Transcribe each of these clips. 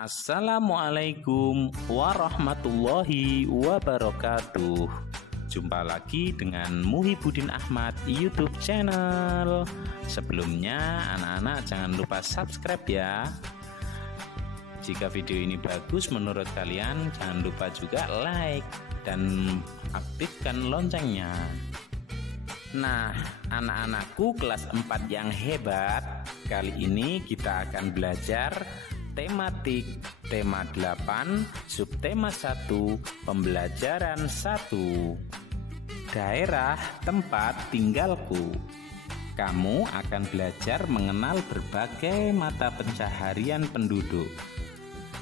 Assalamualaikum warahmatullahi wabarakatuh. Jumpa lagi dengan Muhibbuddin Ahmad YouTube channel. Sebelumnya anak-anak jangan lupa subscribe ya. Jika video ini bagus menurut kalian, jangan lupa juga like dan aktifkan loncengnya. Nah, anak-anakku kelas 4 yang hebat, kali ini kita akan belajar tematik tema 8 subtema 1 pembelajaran 1 daerah tempat tinggalku. Kamu akan belajar mengenal berbagai mata pencaharian penduduk,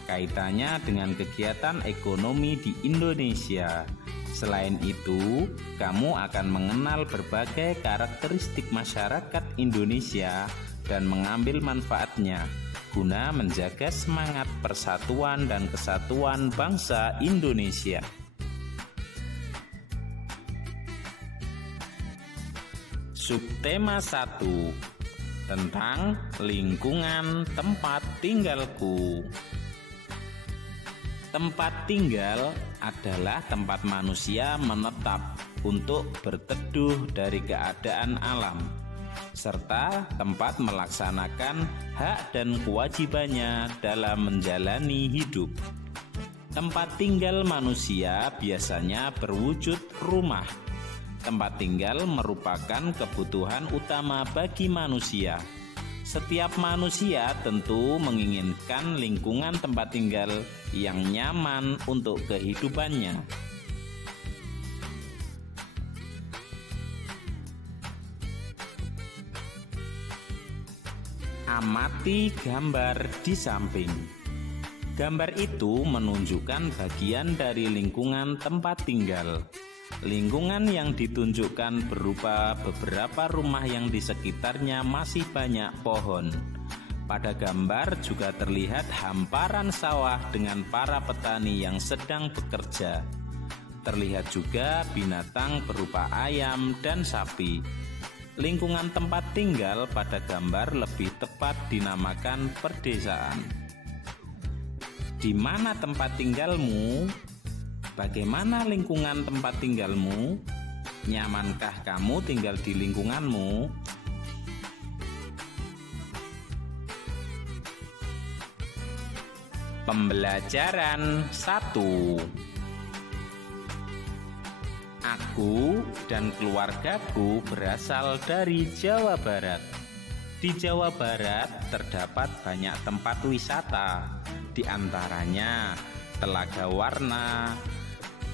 kaitannya dengan kegiatan ekonomi di Indonesia. Selain itu, kamu akan mengenal berbagai karakteristik masyarakat Indonesia dan mengambil manfaatnya guna menjaga semangat persatuan dan kesatuan bangsa Indonesia. Subtema 1 tentang lingkungan tempat tinggalku. Tempat tinggal adalah tempat manusia menetap untuk berteduh dari keadaan alam, serta tempat melaksanakan hak dan kewajibannya dalam menjalani hidup. Tempat tinggal manusia biasanya berwujud rumah. Tempat tinggal merupakan kebutuhan utama bagi manusia. Setiap manusia tentu menginginkan lingkungan tempat tinggal yang nyaman untuk kehidupannya. Amati gambar di samping. Gambar itu menunjukkan bagian dari lingkungan tempat tinggal. Lingkungan yang ditunjukkan berupa beberapa rumah yang di sekitarnya masih banyak pohon. Pada gambar juga terlihat hamparan sawah dengan para petani yang sedang bekerja. Terlihat juga binatang berupa ayam dan sapi. Lingkungan tempat tinggal pada gambar lebih tepat dinamakan perdesaan. Di mana tempat tinggalmu? Bagaimana lingkungan tempat tinggalmu? Nyamankah kamu tinggal di lingkunganmu? Pembelajaran 1. Aku dan keluargaku berasal dari Jawa Barat. Di Jawa Barat terdapat banyak tempat wisata, di antaranya Telaga Warna.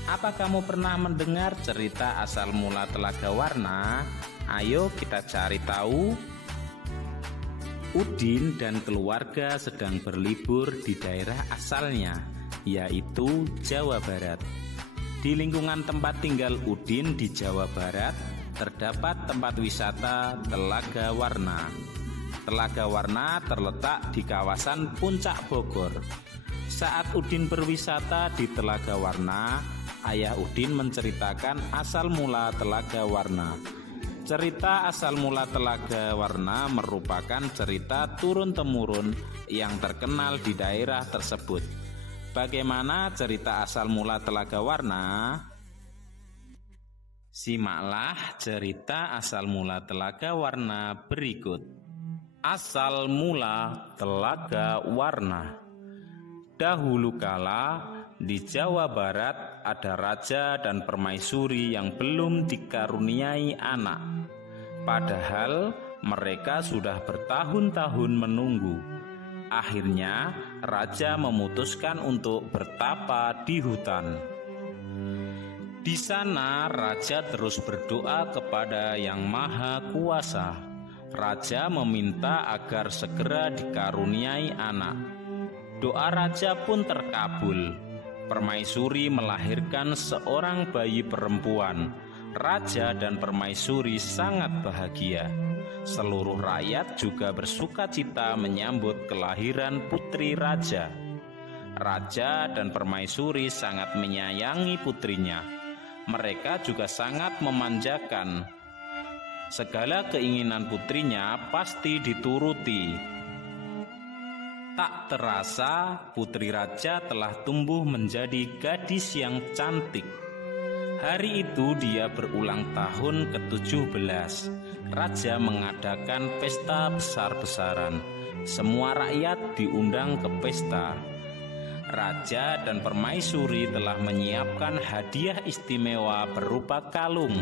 Apa kamu pernah mendengar cerita asal mula Telaga Warna? Ayo kita cari tahu. Udin dan keluarga sedang berlibur di daerah asalnya, yaitu Jawa Barat. Di lingkungan tempat tinggal Udin di Jawa Barat terdapat tempat wisata Telaga Warna. Telaga Warna terletak di kawasan Puncak Bogor. Saat Udin berwisata di Telaga Warna, ayah Udin menceritakan asal mula Telaga Warna. Cerita asal mula Telaga Warna merupakan cerita turun-temurun yang terkenal di daerah tersebut. Bagaimana cerita asal mula Telaga Warna? Simaklah cerita asal mula Telaga Warna berikut. Asal mula Telaga Warna. Dahulu kala di Jawa Barat ada raja dan permaisuri yang belum dikaruniai anak. Padahal mereka sudah bertahun-tahun menunggu. Akhirnya raja memutuskan untuk bertapa di hutan. Di sana raja terus berdoa kepada Yang Maha Kuasa. Raja meminta agar segera dikaruniai anak. Doa raja pun terkabul. Permaisuri melahirkan seorang bayi perempuan. Raja dan permaisuri sangat bahagia. Seluruh rakyat juga bersukacita menyambut kelahiran putri raja. Raja dan permaisuri sangat menyayangi putrinya. Mereka juga sangat memanjakan. Segala keinginan putrinya pasti dituruti. Tak terasa putri raja telah tumbuh menjadi gadis yang cantik. Hari itu dia berulang tahun ke-17. Raja mengadakan pesta besar-besaran. Semua rakyat diundang ke pesta. Raja dan permaisuri telah menyiapkan hadiah istimewa berupa kalung.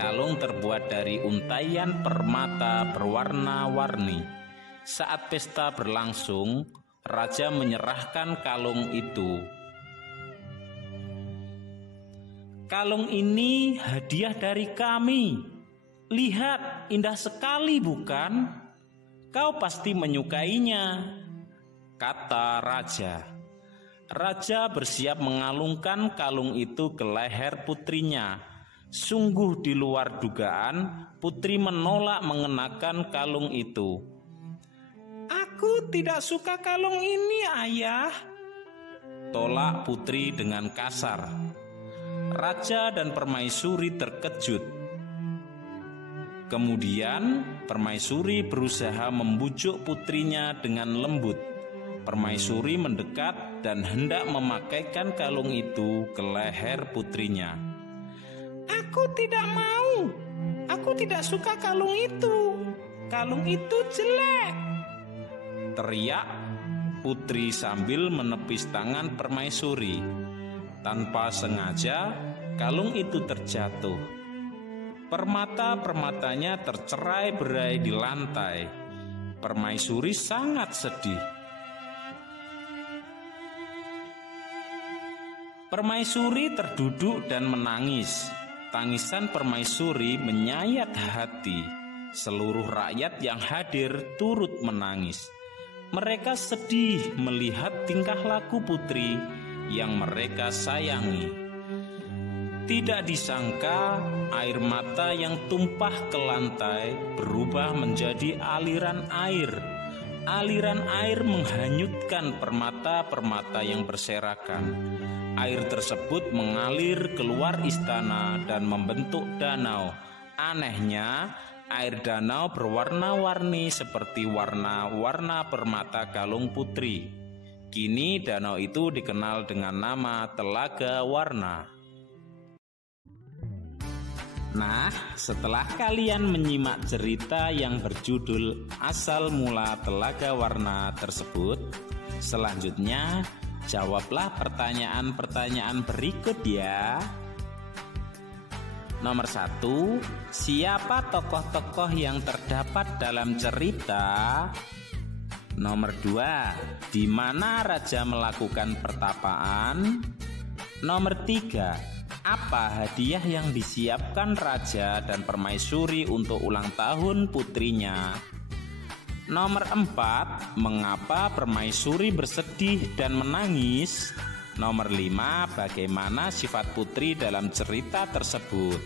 Kalung terbuat dari untaian permata berwarna-warni. Saat pesta berlangsung, raja menyerahkan kalung itu. "Kalung ini hadiah dari kami. Lihat, indah sekali bukan? Kau pasti menyukainya," kata raja. Raja bersiap mengalungkan kalung itu ke leher putrinya. Sungguh di luar dugaan, putri menolak mengenakan kalung itu. "Aku tidak suka kalung ini, ayah," tolak putri dengan kasar. Raja dan permaisuri terkejut. Kemudian permaisuri berusaha membujuk putrinya dengan lembut. Permaisuri mendekat dan hendak memakaikan kalung itu ke leher putrinya. "Aku tidak mau. Aku tidak suka kalung itu. Kalung itu jelek," teriak putri sambil menepis tangan permaisuri. Tanpa sengaja, kalung itu terjatuh. Permata-permatanya tercerai-berai di lantai. Permaisuri sangat sedih. Permaisuri terduduk dan menangis. Tangisan permaisuri menyayat hati. Seluruh rakyat yang hadir turut menangis. Mereka sedih melihat tingkah laku putri yang mereka sayangi. Tidak disangka, air mata yang tumpah ke lantai berubah menjadi aliran air. Aliran air menghanyutkan permata-permata yang berserakan. Air tersebut mengalir keluar istana dan membentuk danau. Anehnya, air danau berwarna-warni seperti warna-warna permata kalung putri. Kini danau itu dikenal dengan nama Telaga Warna. Nah, setelah kalian menyimak cerita yang berjudul Asal Mula Telaga Warna tersebut, selanjutnya jawablah pertanyaan-pertanyaan berikut ya. Nomor 1, siapa tokoh-tokoh yang terdapat dalam cerita? Nomor 2, di mana raja melakukan pertapaan? Nomor 3, apa hadiah yang disiapkan raja dan permaisuri untuk ulang tahun putrinya? Nomor 4, mengapa permaisuri bersedih dan menangis? Nomor 5, bagaimana sifat putri dalam cerita tersebut?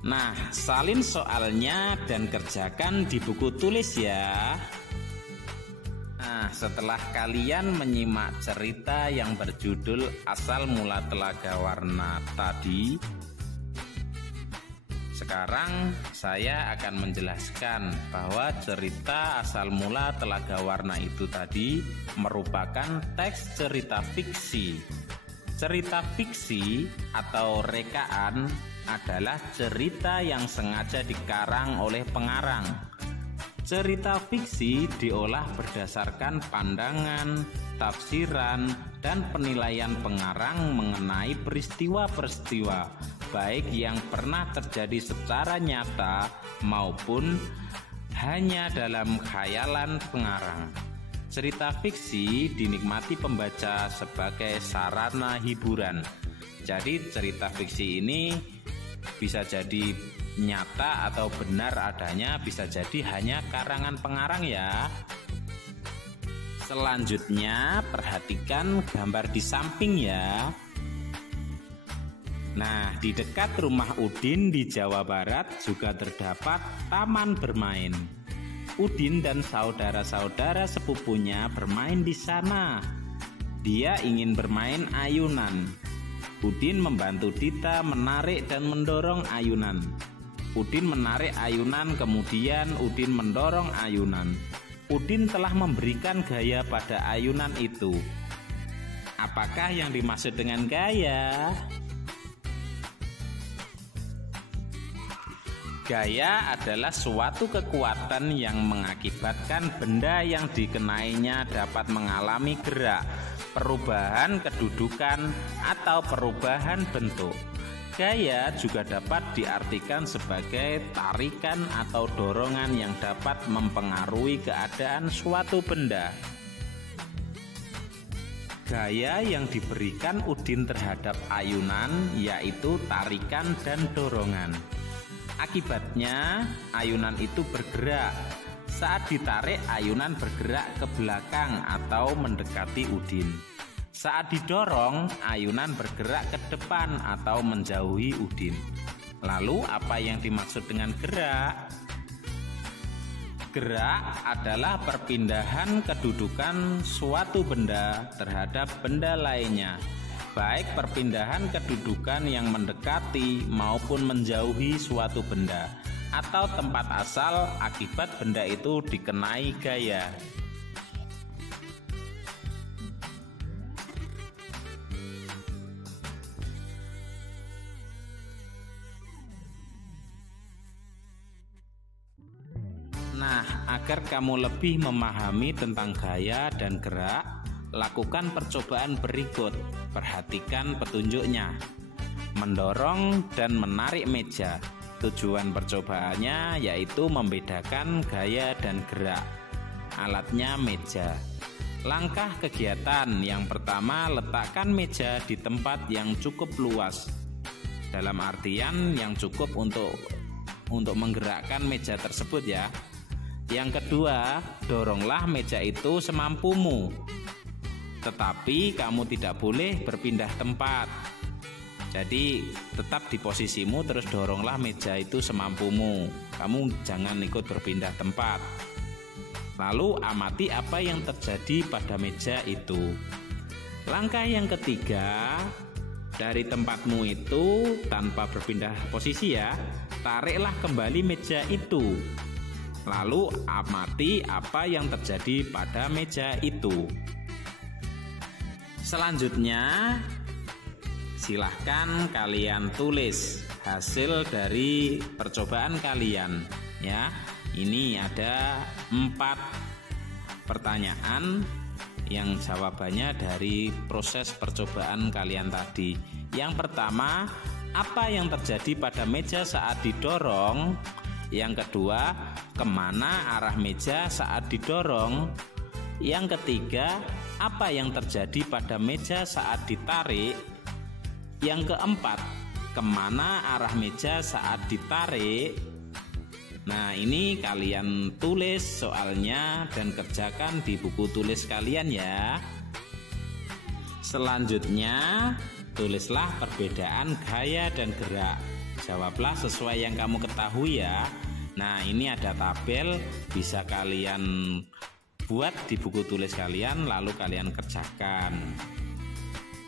Nah, salin soalnya dan kerjakan di buku tulis ya. Nah, setelah kalian menyimak cerita yang berjudul Asal Mula Telaga Warna tadi, sekarang saya akan menjelaskan bahwa cerita Asal Mula Telaga Warna itu tadi merupakan teks cerita fiksi. Cerita fiksi atau rekaan adalah cerita yang sengaja dikarang oleh pengarang. Cerita fiksi diolah berdasarkan pandangan, tafsiran, dan penilaian pengarang mengenai peristiwa-peristiwa, baik yang pernah terjadi secara nyata maupun hanya dalam khayalan pengarang. Cerita fiksi dinikmati pembaca sebagai sarana hiburan. Jadi cerita fiksi ini bisa jadi nyata atau benar adanya, bisa jadi hanya karangan pengarang ya. Selanjutnya perhatikan gambar di samping ya. Nah, di dekat rumah Udin di Jawa Barat juga terdapat taman bermain. Udin dan saudara-saudara sepupunya bermain di sana. Dia ingin bermain ayunan. Udin membantu Dita menarik dan mendorong ayunan. Udin menarik ayunan, kemudian Udin mendorong ayunan. Udin telah memberikan gaya pada ayunan itu. Apakah yang dimaksud dengan gaya? Gaya adalah suatu kekuatan yang mengakibatkan benda yang dikenainya dapat mengalami gerak, perubahan kedudukan, atau perubahan bentuk. Gaya juga dapat diartikan sebagai tarikan atau dorongan yang dapat mempengaruhi keadaan suatu benda. Gaya yang diberikan Udin terhadap ayunan yaitu tarikan dan dorongan. Akibatnya, ayunan itu bergerak. Saat ditarik, ayunan bergerak ke belakang atau mendekati Udin. Saat didorong, ayunan bergerak ke depan atau menjauhi Udin. Lalu, apa yang dimaksud dengan gerak? Gerak adalah perpindahan kedudukan suatu benda terhadap benda lainnya. Baik perpindahan kedudukan yang mendekati maupun menjauhi suatu benda atau tempat asal akibat benda itu dikenai gaya. Nah, agar kamu lebih memahami tentang gaya dan gerak, lakukan percobaan berikut. Perhatikan petunjuknya. Mendorong dan menarik meja. Tujuan percobaannya yaitu membedakan gaya dan gerak. Alatnya meja. Langkah kegiatan yang pertama, letakkan meja di tempat yang cukup luas. Dalam artian yang cukup untuk menggerakkan meja tersebut ya. Yang kedua, doronglah meja itu semampumu. Tetapi kamu tidak boleh berpindah tempat. Jadi tetap di posisimu, terus doronglah meja itu semampumu. Kamu jangan ikut berpindah tempat. Lalu amati apa yang terjadi pada meja itu. Langkah yang ketiga, dari tempatmu itu tanpa berpindah posisi ya, tariklah kembali meja itu. Lalu amati apa yang terjadi pada meja itu. Selanjutnya, silahkan kalian tulis hasil dari percobaan kalian ya. Ini ada 4 pertanyaan yang jawabannya dari proses percobaan kalian tadi. Yang pertama, apa yang terjadi pada meja saat didorong? Yang kedua, kemana arah meja saat didorong? Yang ketiga, apa yang terjadi pada meja saat ditarik? Yang keempat, kemana arah meja saat ditarik? Nah, ini kalian tulis soalnya dan kerjakan di buku tulis kalian ya. Selanjutnya, tulislah perbedaan gaya dan gerak. Jawablah sesuai yang kamu ketahui ya. Nah, ini ada tabel, bisa kalian buat di buku tulis kalian, lalu kalian kerjakan.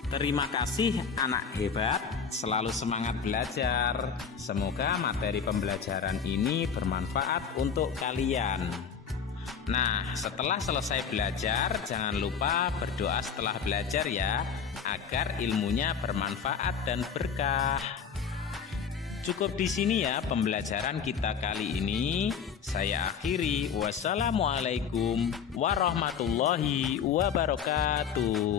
Terima kasih anak hebat, selalu semangat belajar. Semoga materi pembelajaran ini bermanfaat untuk kalian. Nah, setelah selesai belajar, jangan lupa berdoa setelah belajar ya, agar ilmunya bermanfaat dan berkah. Cukup di sini ya pembelajaran kita kali ini. Saya akhiri. Wassalamualaikum warahmatullahi wabarakatuh.